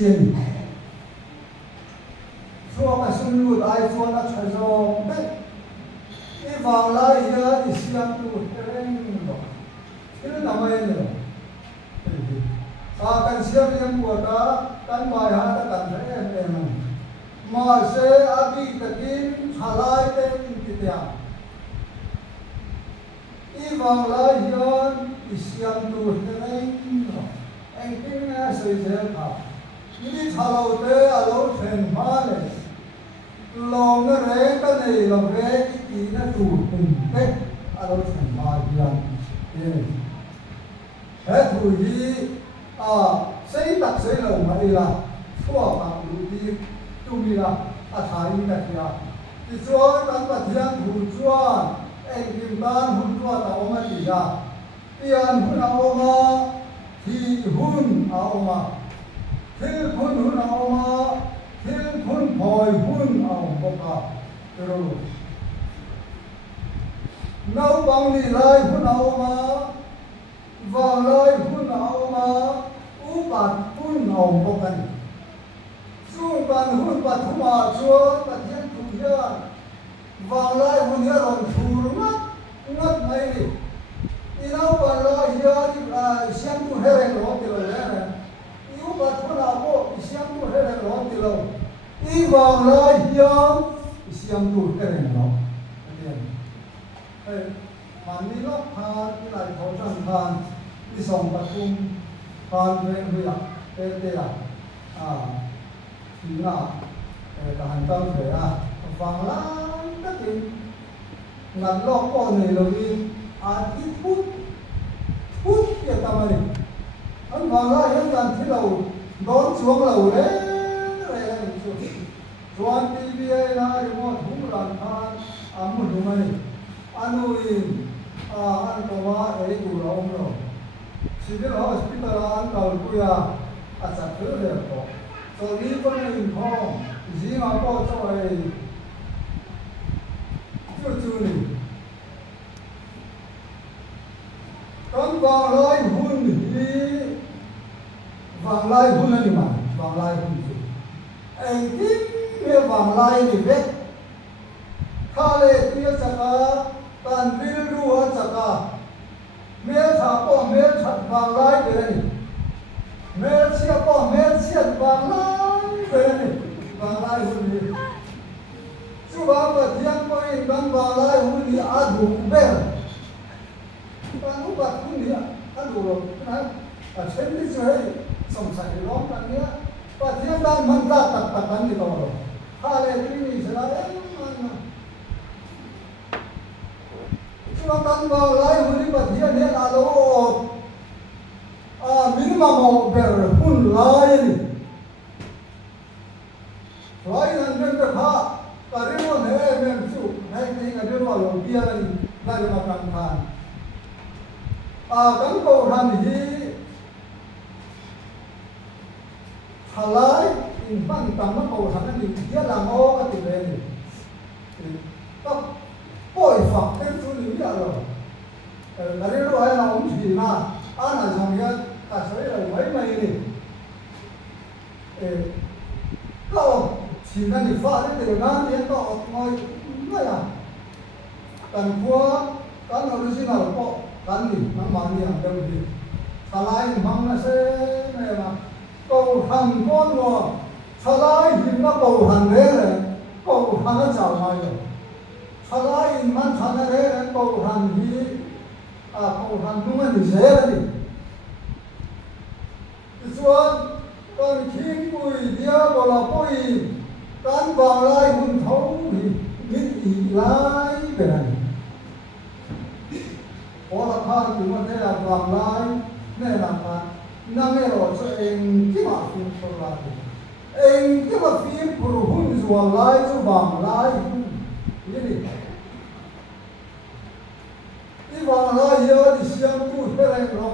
Christian so mà sung lụt ai cho nó chạy rồi đấy cái vào lại giờ thì xem tu cái nó nằm ở đây kan siap yang buat kan bayar kan saya memang masih abi takin halai takin kita iwang lahian siap tu henai engkingnya sejarah ini halau te halau ten mana long re kan ni long re ini tu te halau ten mana ini tu xây đặt xây lầu mà đi là xua bằng đủ đi chung đi là thái đặt kia thì xua tăng bát thiên hùn xua em kim tan hùn xua tao mà đi ra tiền hùn áo mà thì hùn áo mà thiên hùn áo mà thiên hùn hồi hùn áo bốc à rồi nấu bằng đi lại hùn áo mà vàng lại hùn áo mà upat pun hong bokan sung ban hun pat huma chuan pathian thu hian wang lai hun hian ron thur ngat mai ni inau ban lai hian siam tu hereng lo ti lo ne i upat huna bo siam tu hereng lo ti lo i wang lai hian siam tu hereng lo man ni lo phan ki lai thau chan phan i song patum phan về bây giờ thế là thì là cả hành tâm phải vàng lắm tất nhiên ngắn lo con này là vì ít phút kia tâm này anh vàng lá hiện tại thế lầu đón xuống lầu đấy này xuống TV là remote hung lan than một đúng này anh ơi anh có mà ấy đủ lâu rồi civil hospital an kal puya acha thil le ko so ni ko ni ko ji ma ko cho ai chu ni con vàng lai hun ni vàng lai hun ni mà vàng lai hun anh kim me vàng lai ni ve khale tia chaka tan bil ru chaka mel tha po mel that vàng lai de ni mel sia po mel sia vàng lai de ni vàng lai hun ni chu ba ba thiang po in vàng lai hun ni a du ber vàng u ba hun ni a du ro na a chen ni chu hai song sai lo kan ni ba thiang dan man ta tak kan ni lo ha le tri ni sa la chúng ta vào lại huni bát thiên này là đâu minimum một bер hun lại này lại nên bên cái ha cái điều này mình chịu hay cái điều mà lâu bia này lại mà căng thẳng cái câu hành gì halai in ban tam nó câu hành này dia làm ô cái tiền này các bôi phật cái chỗ này là rồi cái điều đó là ông chỉ mà anh là dòng cái cả số là mấy mấy này có chỉ là đi pha cái điều đó thì có ngồi ngay à cần qua cần nói gì nào có cần gì mang mang gì làm đâu gì sau lại mang nó sẽ này mà cầu hành con rồi sau lại thì nó cầu hành đấy này cầu hành nó chào mai rồi halai man thana re ko han hi ko han nu man ni se ni chuan con thing pui dia bola pui kan ba lai hun thau hi mit i lai be ni ola kha ti man te la ba lai ne la ka na me ro so en ki ma fin ko la en ki ma fin ko hun zo lai zo ba lai ini vàng lai giờ thì xem tu thế này rồi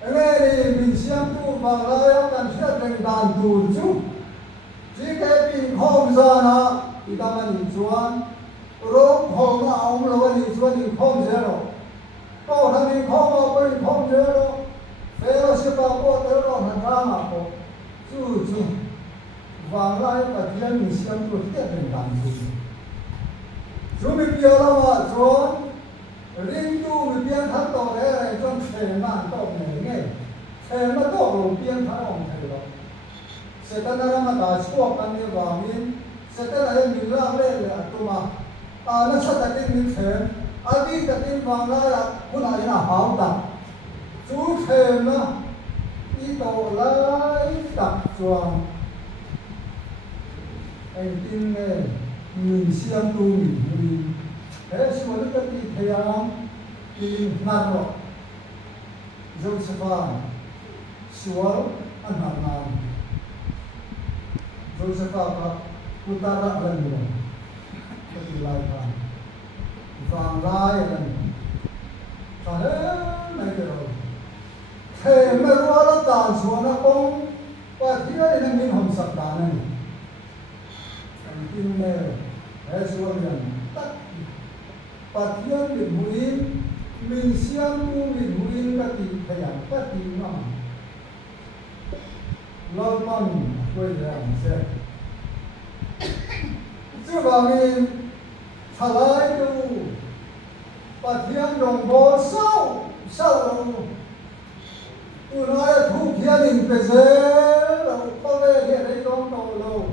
anh em mình xem tu vàng lai cần sẽ thành đàn tu chú chỉ cái pin không ra na thì ta mình nhìn xuống rồi không là ông là nhìn xuống nhìn không thế rồi có thằng nhìn không mà bên không thế rồi thế là sẽ bảo có thế rồi thành ra mà có chú vàng lại và thiên mình xem tôi thiết định làm gì chú mình biết là mà chú riêng tu mình biết thắng tổ đấy là trong thể mạng tổ này nghe thể mà tổ đầu tiên thắng ông thầy đó sẽ ta ra mà ta chua cái này vào mình sẽ ta là mình làm đấy là tu mà nó sẽ ta cái mình thể đi ta cái vàng lại là cũng là hảo tập chú thể mà đi tổ lại tập chuồng anh tin nghe mình xem tu mình thế số nó cái gì thầy ông thì nát rồi Joseph suar anak nam Joseph apa utara lần nữa cái lại vàng lai lần phải này rồi thầy mà qua nó tàn xuống nó không và thứ này là mình không sạch cả này anh tin nghe thế số lần tắt và thứ này mình xem tu mình huống cái gì thầy ăn cái gì mà lâu năm quay lại xem chứ bà mình thà lại tu và thiên đồng bộ sau tu nói thu thiên đình về dễ đâu có về hiện đây trong đầu lâu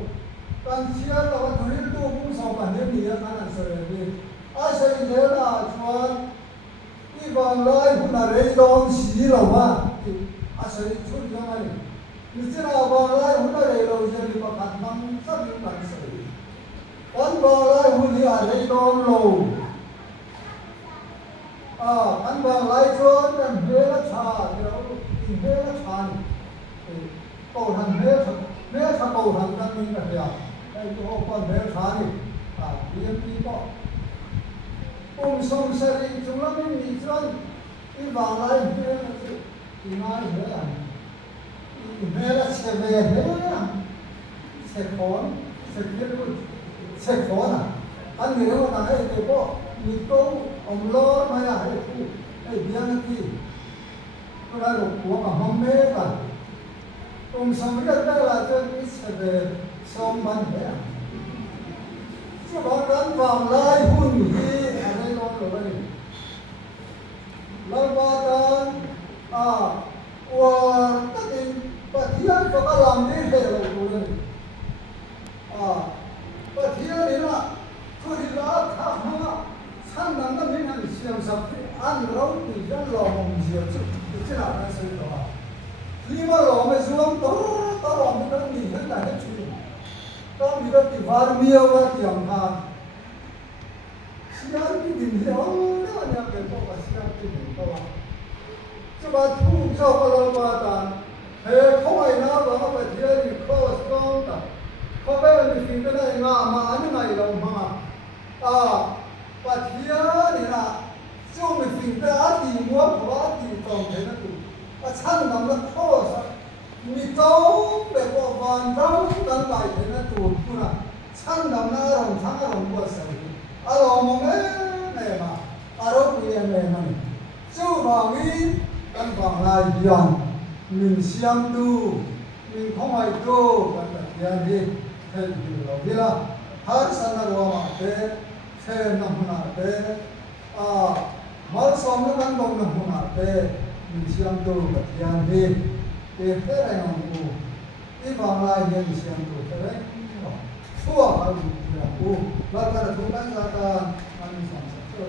càng chia là cái thứ tu cũng sau bản thân mình ăn ăn sợi đi ai sẽ thế là chuan đi vào lại cũng là đây đón xí lâu mà ai sẽ chút cho này như thế nào vào lại cũng là đây lâu giờ đi vào hạt măng rất nhiều bản sợi còn vào lại cũng đi ở đây đón lâu anh vào lại chuan cần hết là trà điều hết là trà cầu thành hết là cầu thành đang mình là gì đây chỗ con hết trà đi điên đi bỏ sông xe đi chúng nó mới bị chân đi vào lại thế là thì nói thế là thế là xe về thế là xe khốn anh nghĩ là này thì có mình có ông lo mà là cái khu cái biếng gì tôi đã được của mà không mê cả sông rất là chân cái xe về sông ban thế chứ bạn đánh vào lại hôn gì rồi lần ba tan và tất nhiên và thiên có cái làm đi về rồi rồi và thiên đấy là thôi thì là thằng mà sang năm năm mình xem sắp ăn rau thì rất là mong nhiều chứ chứ nào nó sẽ đó khi mà lo mà xuống to làm cái gì hết là hết chuyện đó vì đó thì vào miêu và tiếng Hàn siapa ini dia? Oh, dia yang berbuat siapa ini? Tahu? Sebab tu kalau badan, kau ini apa dia ni kau sekarang tak? Kau ni fikir ni ngah ni ngai lau dia ni lah, cuma fikir hati muat hati tong thế tu. Chân nằm nó kau mi tong berbuat bandang dan baik thế tu pula. Chân nằm nó orang thang orang buat sendiri. Alo mong này mà alo quyền này mà chú bảo nghĩ căn phòng lại dọn mình xem tu mình không ai tu và tất nhiên đi thế thì là biết là hết sân là đồ mà thế thế nằm hôn thế mất xong nó đang đông nằm hôn thế mình xem tu tất nhiên đi thế thế này nằm tu đi phòng lại mình xem tu thế đấy suốt là tu là cái là tu đang ra ta anh sản xuất